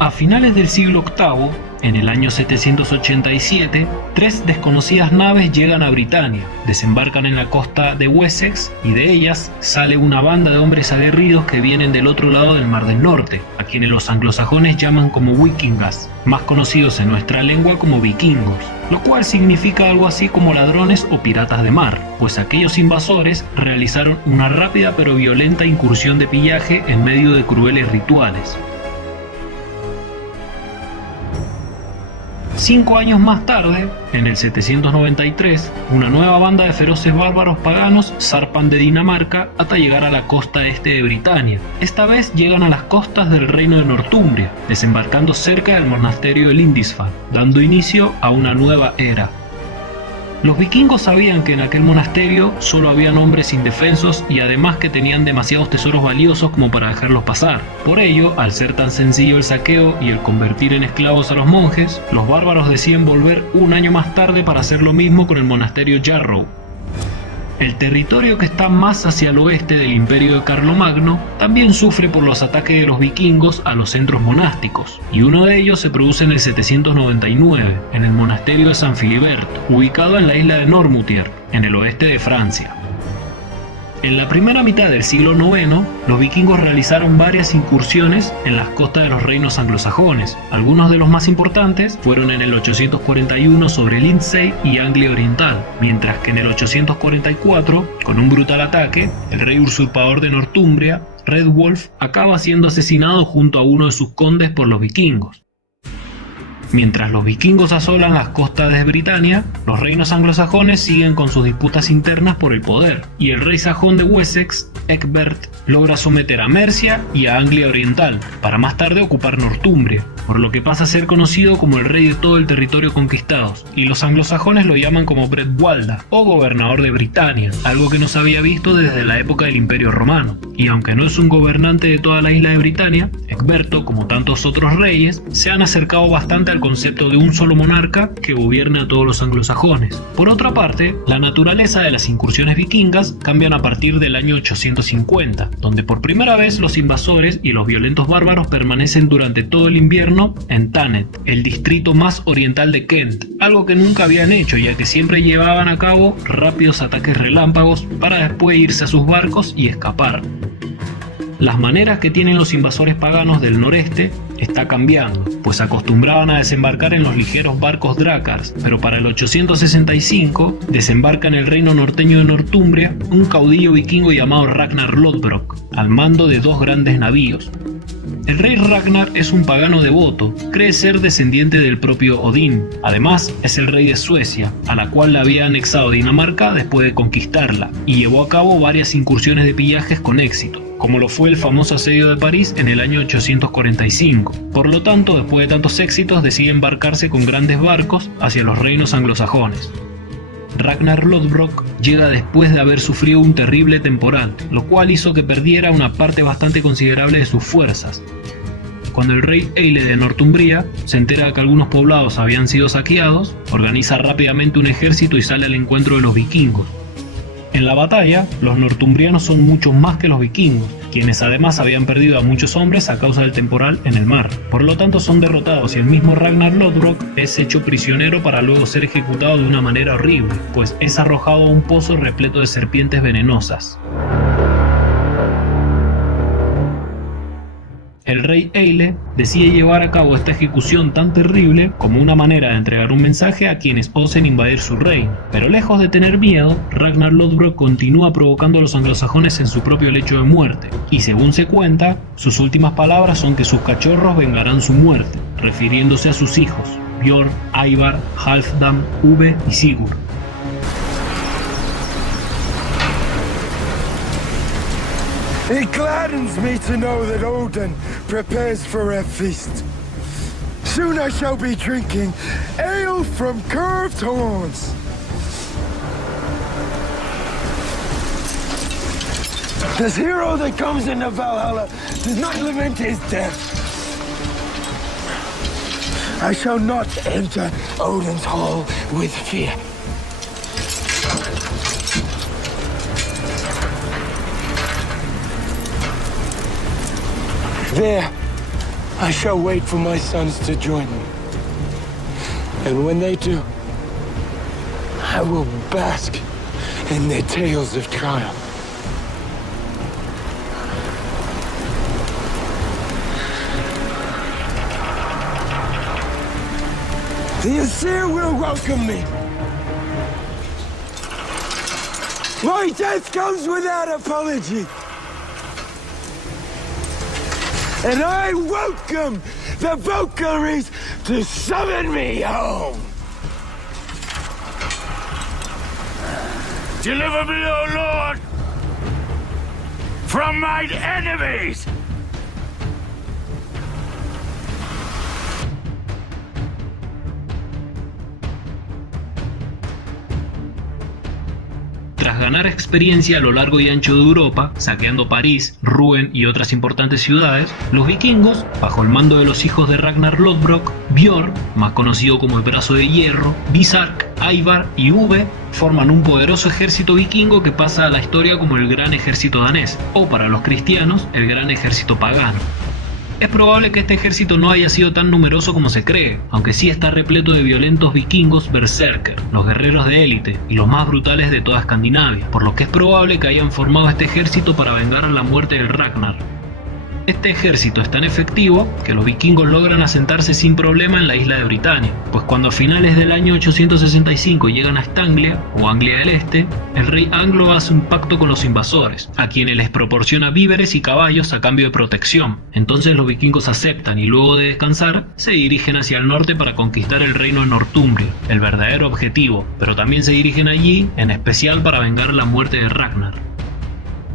A finales del siglo VIII, en el año 787, 3 desconocidas naves llegan a Britania, desembarcan en la costa de Wessex y de ellas sale una banda de hombres aguerridos que vienen del otro lado del Mar del Norte, a quienes los anglosajones llaman como wikingas, más conocidos en nuestra lengua como vikingos, lo cual significa algo así como ladrones o piratas de mar, pues aquellos invasores realizaron una rápida pero violenta incursión de pillaje en medio de crueles rituales. 5 años más tarde, en el 793, una nueva banda de feroces bárbaros paganos zarpan de Dinamarca hasta llegar a la costa este de Britania. Esta vez llegan a las costas del reino de Northumbria, desembarcando cerca del monasterio de Lindisfarne, dando inicio a una nueva era. Los vikingos sabían que en aquel monasterio solo habían hombres indefensos y además que tenían demasiados tesoros valiosos como para dejarlos pasar. Por ello, al ser tan sencillo el saqueo y el convertir en esclavos a los monjes, los bárbaros deciden volver un año más tarde para hacer lo mismo con el monasterio Jarrow. El territorio que está más hacia el oeste del imperio de Carlomagno también sufre por los ataques de los vikingos a los centros monásticos, y uno de ellos se produce en el 799, en el monasterio de San Filiberto, ubicado en la isla de Noirmoutier, en el oeste de Francia. En la primera mitad del siglo IX, los vikingos realizaron varias incursiones en las costas de los reinos anglosajones. Algunos de los más importantes fueron en el 841 sobre Lindsey y Anglia Oriental, mientras que en el 844, con un brutal ataque, el rey usurpador de Northumbria, Redwolf, acaba siendo asesinado junto a uno de sus condes por los vikingos. Mientras los vikingos asolan las costas de Britania, los reinos anglosajones siguen con sus disputas internas por el poder, y el rey sajón de Wessex, Egbert, logra someter a Mercia y a Anglia Oriental, para más tarde ocupar Northumbria, por lo que pasa a ser conocido como el rey de todo el territorio conquistado, y los anglosajones lo llaman como Bretwalda, o gobernador de Britania, algo que no se había visto desde la época del Imperio Romano. Y aunque no es un gobernante de toda la isla de Britania, Egberto, como tantos otros reyes, se han acercado bastante al concepto de un solo monarca que gobierne a todos los anglosajones. Por otra parte, la naturaleza de las incursiones vikingas cambian a partir del año 850, donde por primera vez los invasores y los violentos bárbaros permanecen durante todo el invierno en Thanet, el distrito más oriental de Kent, algo que nunca habían hecho ya que siempre llevaban a cabo rápidos ataques relámpagos para después irse a sus barcos y escapar. Las maneras que tienen los invasores paganos del noreste está cambiando, pues acostumbraban a desembarcar en los ligeros barcos drácars, pero para el 865 desembarca en el reino norteño de Northumbria un caudillo vikingo llamado Ragnar Lodbrok, al mando de 2 grandes navíos. El rey Ragnar es un pagano devoto, cree ser descendiente del propio Odín. Además, es el rey de Suecia, a la cual le había anexado Dinamarca después de conquistarla, y llevó a cabo varias incursiones de pillajes con éxito, como lo fue el famoso asedio de París en el año 845. Por lo tanto, después de tantos éxitos, decide embarcarse con grandes barcos hacia los reinos anglosajones. Ragnar Lodbrok llega después de haber sufrido un terrible temporal, lo cual hizo que perdiera una parte bastante considerable de sus fuerzas. Cuando el rey Eile de Northumbria se entera de que algunos poblados habían sido saqueados, organiza rápidamente un ejército y sale al encuentro de los vikingos. En la batalla, los northumbrianos son muchos más que los vikingos, quienes además habían perdido a muchos hombres a causa del temporal en el mar. Por lo tanto son derrotados y el mismo Ragnar Lodbrok es hecho prisionero para luego ser ejecutado de una manera horrible, pues es arrojado a un pozo repleto de serpientes venenosas. El rey Eile decide llevar a cabo esta ejecución tan terrible como una manera de entregar un mensaje a quienes osen invadir su reino. Pero lejos de tener miedo, Ragnar Lodbrok continúa provocando a los anglosajones en su propio lecho de muerte, y según se cuenta, sus últimas palabras son que sus cachorros vengarán su muerte, refiriéndose a sus hijos, Bjorn, Ivar, Halfdan, Uve y Sigurd. It gladdens me to know that Odin prepares for a feast. Soon I shall be drinking ale from curved horns. This hero that comes into Valhalla does not lament his death. I shall not enter Odin's hall with fear. There, I shall wait for my sons to join me. And when they do, I will bask in their tales of triumph. The Aesir will welcome me. My death comes without apology. And I welcome the Valkyries to summon me home. Deliver me, O Lord, from mine enemies! Tras ganar experiencia a lo largo y ancho de Europa, saqueando París, Rouen y otras importantes ciudades, los vikingos, bajo el mando de los hijos de Ragnar Lodbrok, Björn, más conocido como el Brazo de Hierro, Visark, Ivar y Uve, forman un poderoso ejército vikingo que pasa a la historia como el Gran Ejército Danés, o para los cristianos, el Gran Ejército Pagano. Es probable que este ejército no haya sido tan numeroso como se cree, aunque sí está repleto de violentos vikingos berserker, los guerreros de élite y los más brutales de toda Escandinavia, por lo que es probable que hayan formado este ejército para vengar a la muerte del Ragnar. Este ejército es tan efectivo que los vikingos logran asentarse sin problema en la isla de Britania, pues cuando a finales del año 865 llegan a Estanglia, o Anglia del Este, el rey anglo hace un pacto con los invasores, a quienes les proporciona víveres y caballos a cambio de protección. Entonces los vikingos aceptan y luego de descansar, se dirigen hacia el norte para conquistar el reino de Northumbria, el verdadero objetivo, pero también se dirigen allí, en especial para vengar la muerte de Ragnar.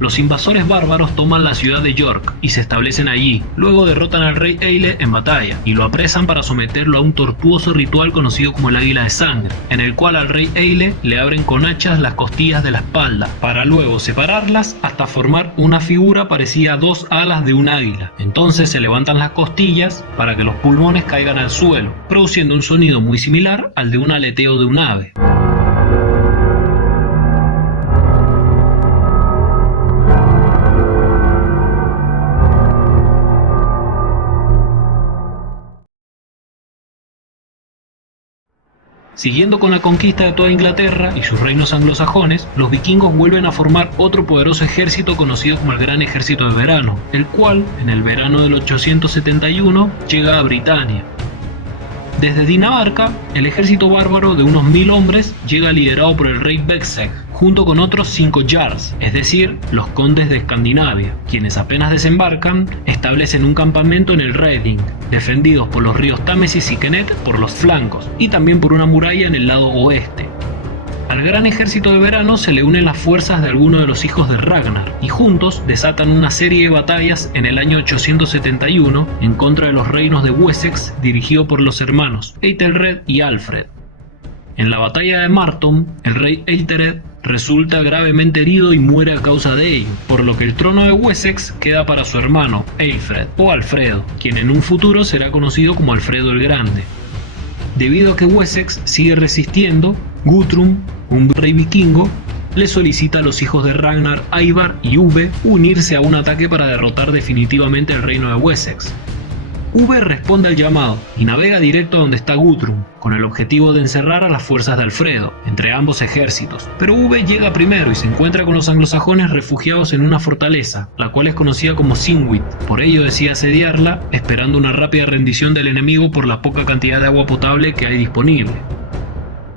Los invasores bárbaros toman la ciudad de York y se establecen allí, luego derrotan al rey Eile en batalla y lo apresan para someterlo a un tortuoso ritual conocido como el Águila de Sangre, en el cual al rey Eile le abren con hachas las costillas de la espalda, para luego separarlas hasta formar una figura parecida a dos alas de un águila. Entonces se levantan las costillas para que los pulmones caigan al suelo, produciendo un sonido muy similar al de un aleteo de un ave. Siguiendo con la conquista de toda Inglaterra y sus reinos anglosajones, los vikingos vuelven a formar otro poderoso ejército conocido como el Gran Ejército de Verano, el cual, en el verano del 871, llega a Britania. Desde Dinamarca, el ejército bárbaro de unos 1000 hombres llega liderado por el rey Begseg, junto con otros 5 jarls, es decir, los condes de Escandinavia, quienes apenas desembarcan, establecen un campamento en el Reading, defendidos por los ríos Támesis y Kennet por los flancos, y también por una muralla en el lado oeste. Al gran ejército de Verano se le unen las fuerzas de algunos de los hijos de Ragnar, y juntos desatan una serie de batallas en el año 871 en contra de los reinos de Wessex, dirigido por los hermanos Ethelred y Alfred. En la batalla de Marton, el rey Ethelred resulta gravemente herido y muere a causa de ello, por lo que el trono de Wessex queda para su hermano Ealfred o Alfredo, quien en un futuro será conocido como Alfredo el Grande. Debido a que Wessex sigue resistiendo, Guthrum, un rey vikingo, le solicita a los hijos de Ragnar, Ivar y Uve unirse a un ataque para derrotar definitivamente el reino de Wessex. Uve responde al llamado y navega directo a donde está Guthrum, con el objetivo de encerrar a las fuerzas de Alfredo, entre ambos ejércitos. Pero Uve llega primero y se encuentra con los anglosajones refugiados en una fortaleza, la cual es conocida como Sinwit. Por ello decide asediarla, esperando una rápida rendición del enemigo por la poca cantidad de agua potable que hay disponible.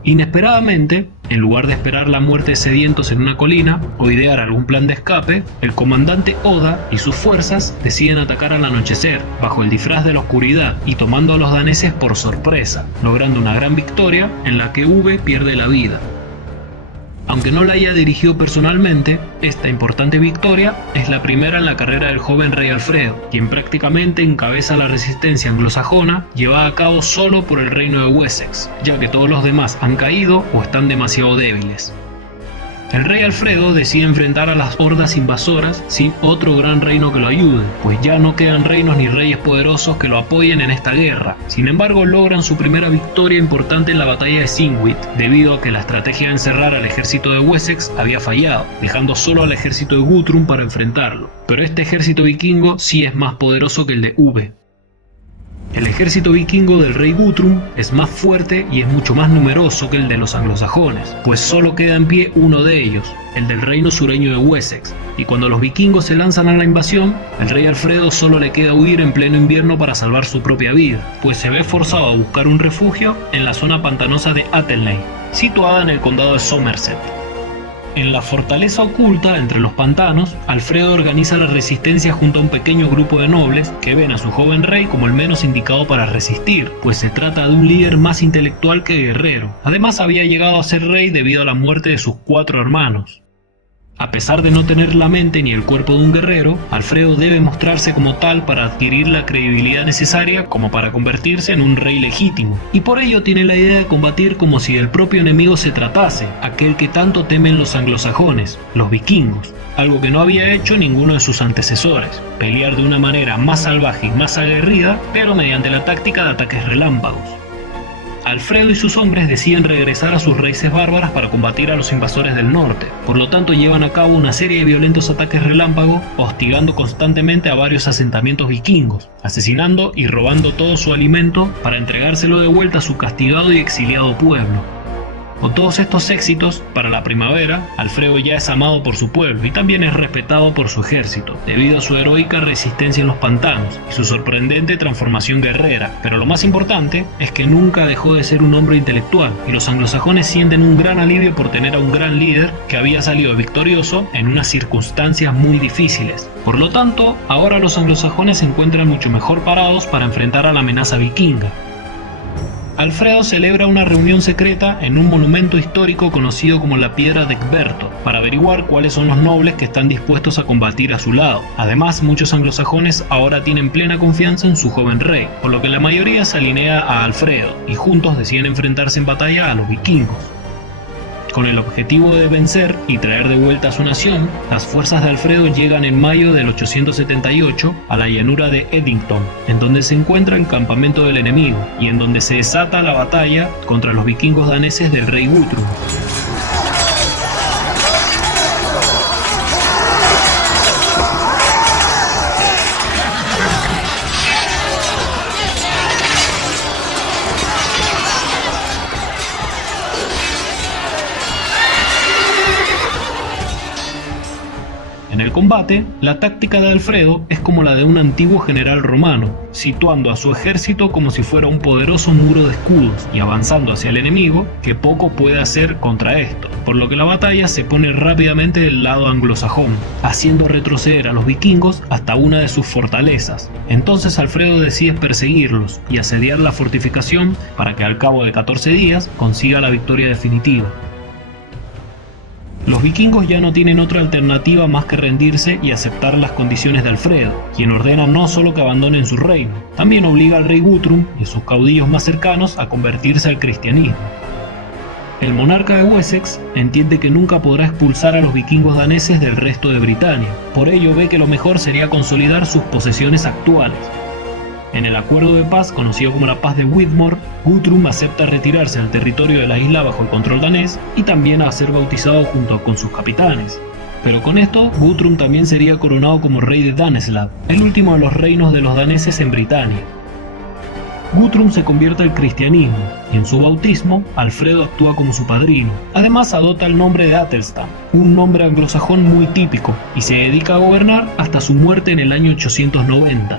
Inesperadamente, en lugar de esperar la muerte de sedientos en una colina o idear algún plan de escape, el comandante Oda y sus fuerzas deciden atacar al anochecer, bajo el disfraz de la oscuridad y tomando a los daneses por sorpresa, logrando una gran victoria en la que Uve pierde la vida. Aunque no la haya dirigido personalmente, esta importante victoria es la primera en la carrera del joven rey Alfredo, quien prácticamente encabeza la resistencia anglosajona llevada a cabo solo por el reino de Wessex, ya que todos los demás han caído o están demasiado débiles. El rey Alfredo decide enfrentar a las hordas invasoras sin otro gran reino que lo ayude, pues ya no quedan reinos ni reyes poderosos que lo apoyen en esta guerra. Sin embargo, logran su primera victoria importante en la batalla de Sinwit, debido a que la estrategia de encerrar al ejército de Wessex había fallado, dejando solo al ejército de Guthrum para enfrentarlo. Pero este ejército vikingo sí es más poderoso que el de Uve. El ejército vikingo del rey Guthrum es más fuerte y es mucho más numeroso que el de los anglosajones, pues solo queda en pie uno de ellos, el del reino sureño de Wessex, y cuando los vikingos se lanzan a la invasión, el rey Alfredo solo le queda huir en pleno invierno para salvar su propia vida, pues se ve forzado a buscar un refugio en la zona pantanosa de Athelney, situada en el condado de Somerset. En la fortaleza oculta entre los pantanos, Alfredo organiza la resistencia junto a un pequeño grupo de nobles que ven a su joven rey como el menos indicado para resistir, pues se trata de un líder más intelectual que guerrero. Además, había llegado a ser rey debido a la muerte de sus 4 hermanos. A pesar de no tener la mente ni el cuerpo de un guerrero, Alfredo debe mostrarse como tal para adquirir la credibilidad necesaria como para convertirse en un rey legítimo, y por ello tiene la idea de combatir como si del propio enemigo se tratase, aquel que tanto temen los anglosajones, los vikingos, algo que no había hecho ninguno de sus antecesores, pelear de una manera más salvaje y más aguerrida, pero mediante la táctica de ataques relámpagos. Alfredo y sus hombres deciden regresar a sus raíces bárbaras para combatir a los invasores del norte, por lo tanto llevan a cabo una serie de violentos ataques relámpago, hostigando constantemente a varios asentamientos vikingos, asesinando y robando todo su alimento para entregárselo de vuelta a su castigado y exiliado pueblo. Con todos estos éxitos, para la primavera, Alfredo ya es amado por su pueblo y también es respetado por su ejército, debido a su heroica resistencia en los pantanos y su sorprendente transformación guerrera, pero lo más importante es que nunca dejó de ser un hombre intelectual, y los anglosajones sienten un gran alivio por tener a un gran líder que había salido victorioso en unas circunstancias muy difíciles. Por lo tanto, ahora los anglosajones se encuentran mucho mejor parados para enfrentar a la amenaza vikinga. Alfredo celebra una reunión secreta en un monumento histórico conocido como la Piedra de Egberto, para averiguar cuáles son los nobles que están dispuestos a combatir a su lado. Además, muchos anglosajones ahora tienen plena confianza en su joven rey, por lo que la mayoría se alinea a Alfredo, y juntos deciden enfrentarse en batalla a los vikingos. Con el objetivo de vencer y traer de vuelta a su nación, las fuerzas de Alfredo llegan en mayo del 878 a la llanura de Eddington, en donde se encuentra el campamento del enemigo y en donde se desata la batalla contra los vikingos daneses del rey Guthrum. En el combate, la táctica de Alfredo es como la de un antiguo general romano, situando a su ejército como si fuera un poderoso muro de escudos y avanzando hacia el enemigo, que poco puede hacer contra esto, por lo que la batalla se pone rápidamente del lado anglosajón, haciendo retroceder a los vikingos hasta una de sus fortalezas. Entonces Alfredo decide perseguirlos y asediar la fortificación para que al cabo de 14 días consiga la victoria definitiva. Los vikingos ya no tienen otra alternativa más que rendirse y aceptar las condiciones de Alfredo, quien ordena no solo que abandonen su reino, también obliga al rey Guthrum y a sus caudillos más cercanos a convertirse al cristianismo. El monarca de Wessex entiende que nunca podrá expulsar a los vikingos daneses del resto de Britania, por ello ve que lo mejor sería consolidar sus posesiones actuales. En el acuerdo de paz, conocido como la Paz de Whitmore, Guthrum acepta retirarse al territorio de la isla bajo el control danés y también a ser bautizado junto con sus capitanes. Pero con esto, Guthrum también sería coronado como rey de Daneslav, el último de los reinos de los daneses en Britania. Guthrum se convierte al cristianismo y en su bautismo, Alfredo actúa como su padrino. Además adopta el nombre de Athelstan, un nombre anglosajón muy típico, y se dedica a gobernar hasta su muerte en el año 890.